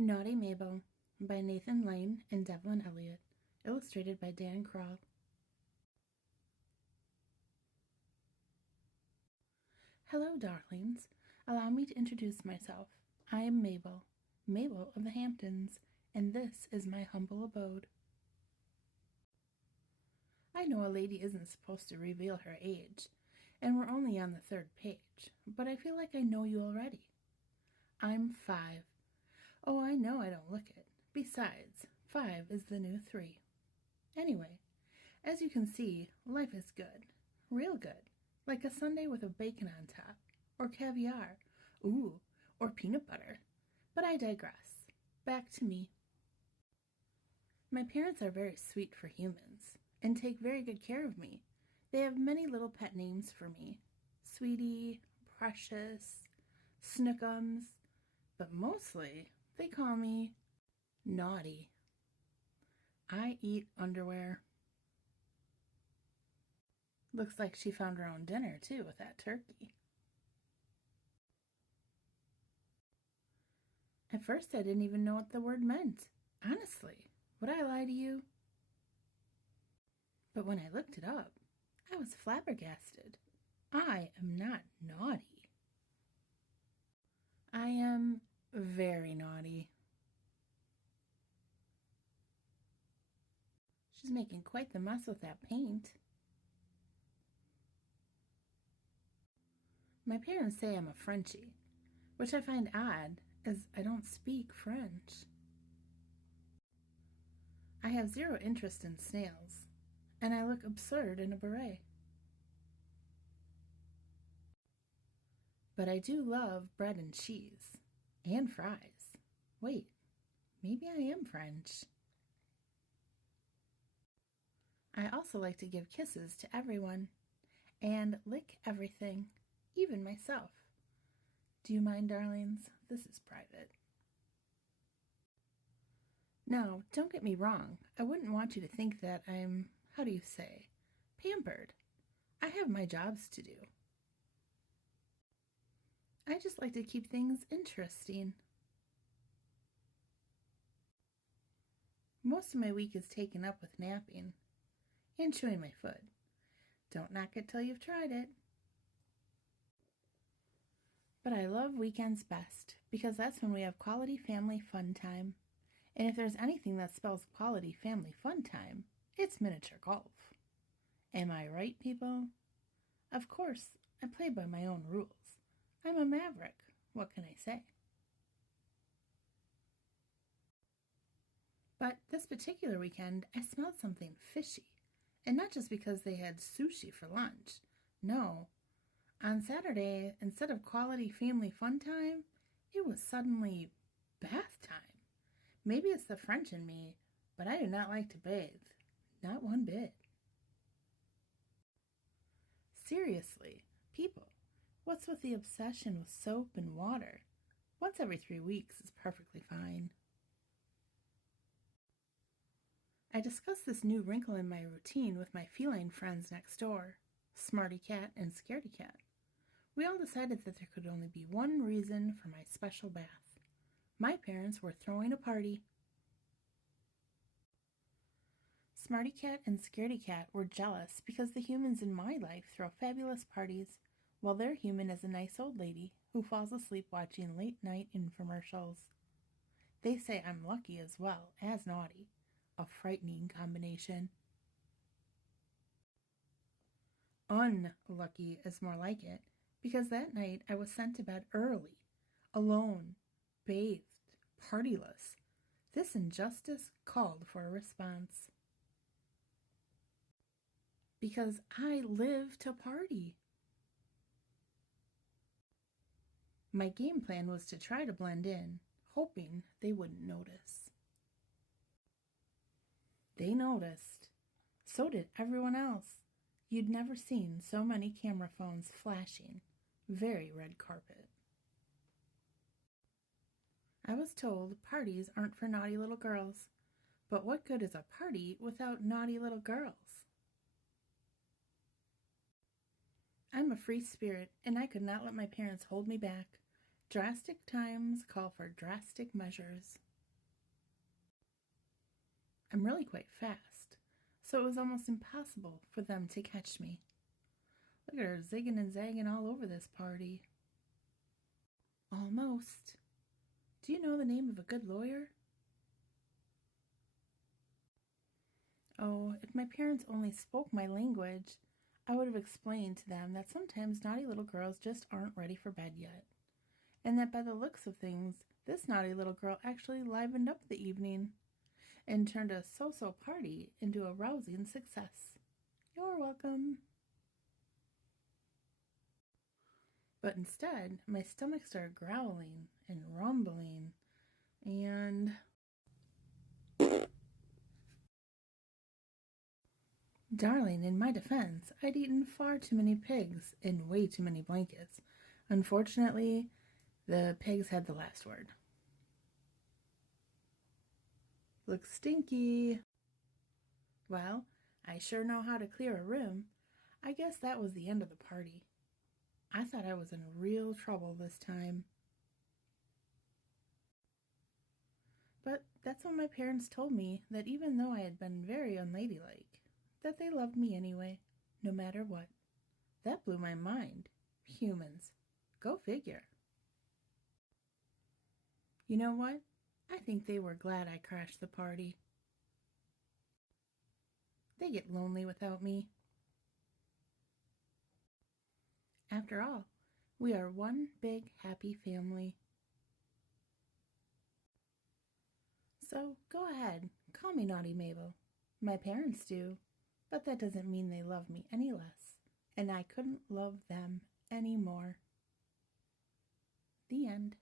Naughty Mabel by Nathan Lane and Devlin Elliott, illustrated by Dan Kroll. Hello, darlings. Allow me to introduce myself. I am Mabel, Mabel of the Hamptons, and this is my humble abode. I know a lady isn't supposed to reveal her age, and we're only on the third page, but I feel like I know you already. I'm 5. Oh, I know I don't look it. Besides, 5 is the new 3. Anyway, as you can see, life is good. Real good. Like a sundae with a bacon on top. Or caviar. Ooh, or peanut butter. But I digress. Back to me. My parents are very sweet for humans, and take very good care of me. They have many little pet names for me. Sweetie, Precious, Snookums, but mostly they call me Naughty. I eat underwear. Looks like she found her own dinner, too, with that turkey. At first, I didn't even know what the word meant. Honestly, would I lie to you? But when I looked it up, I was flabbergasted. I am not naughty. I am very naughty. She's making quite the mess with that paint. My parents say I'm a Frenchie, which I find odd, as I don't speak French. I have zero interest in snails, and I look absurd in a beret. But I do love bread and cheese, and fries. Wait, maybe I am French. I also like to give kisses to everyone, and lick everything, even myself. Do you mind, darlings? This is private. Now, don't get me wrong. I wouldn't want you to think that I'm, how do you say, pampered. I have my jobs to do. I just like to keep things interesting. Most of my week is taken up with napping and chewing my foot. Don't knock it till you've tried it. But I love weekends best because that's when we have quality family fun time. And if there's anything that spells quality family fun time, it's miniature golf. Am I right, people? Of course, I play by my own rules. I'm a maverick. What can I say? But this particular weekend, I smelled something fishy. And not just because they had sushi for lunch. No. On Saturday, instead of quality family fun time, it was suddenly bath time. Maybe it's the French in me, but I do not like to bathe. Not one bit. Seriously, people, what's with the obsession with soap and water? Once every 3 weeks is perfectly fine. I discussed this new wrinkle in my routine with my feline friends next door, Smarty Cat and Scaredy Cat. We all decided that there could only be one reason for my special bath. My parents were throwing a party. Smarty Cat and Scaredy Cat were jealous because the humans in my life throw fabulous parties, while their human is a nice old lady who falls asleep watching late-night infomercials. They say I'm lucky as well as naughty, a frightening combination. Unlucky is more like it, because that night I was sent to bed early, alone, bathed, partyless. This injustice called for a response. Because I live to party. My game plan was to try to blend in, hoping they wouldn't notice. They noticed. So did everyone else. You'd never seen so many camera phones flashing. Very red carpet. I was told parties aren't for naughty little girls. But what good is a party without naughty little girls? I'm a free spirit, and I could not let my parents hold me back. Drastic times call for drastic measures. I'm really quite fast, so it was almost impossible for them to catch me. Look at her zigging and zagging all over this party. Almost. Do you know the name of a good lawyer? Oh, if my parents only spoke my language, I would have explained to them that sometimes naughty little girls just aren't ready for bed yet, and that by the looks of things, this naughty little girl actually livened up the evening and turned a so-so party into a rousing success. You're welcome. But instead, my stomach started growling and rumbling, and darling, in my defense, I'd eaten far too many pigs and way too many blankets. Unfortunately, the pigs had the last word. Looks stinky. Well, I sure know how to clear a room. I guess that was the end of the party. I thought I was in real trouble this time. But that's when my parents told me that even though I had been very unladylike, that they loved me anyway, no matter what. That blew my mind. Humans. Go figure. You know what? I think they were glad I crashed the party. They get lonely without me. After all, we are one big happy family. So go ahead, call me Naughty Mabel. My parents do, but that doesn't mean they love me any less, and I couldn't love them any more. The end.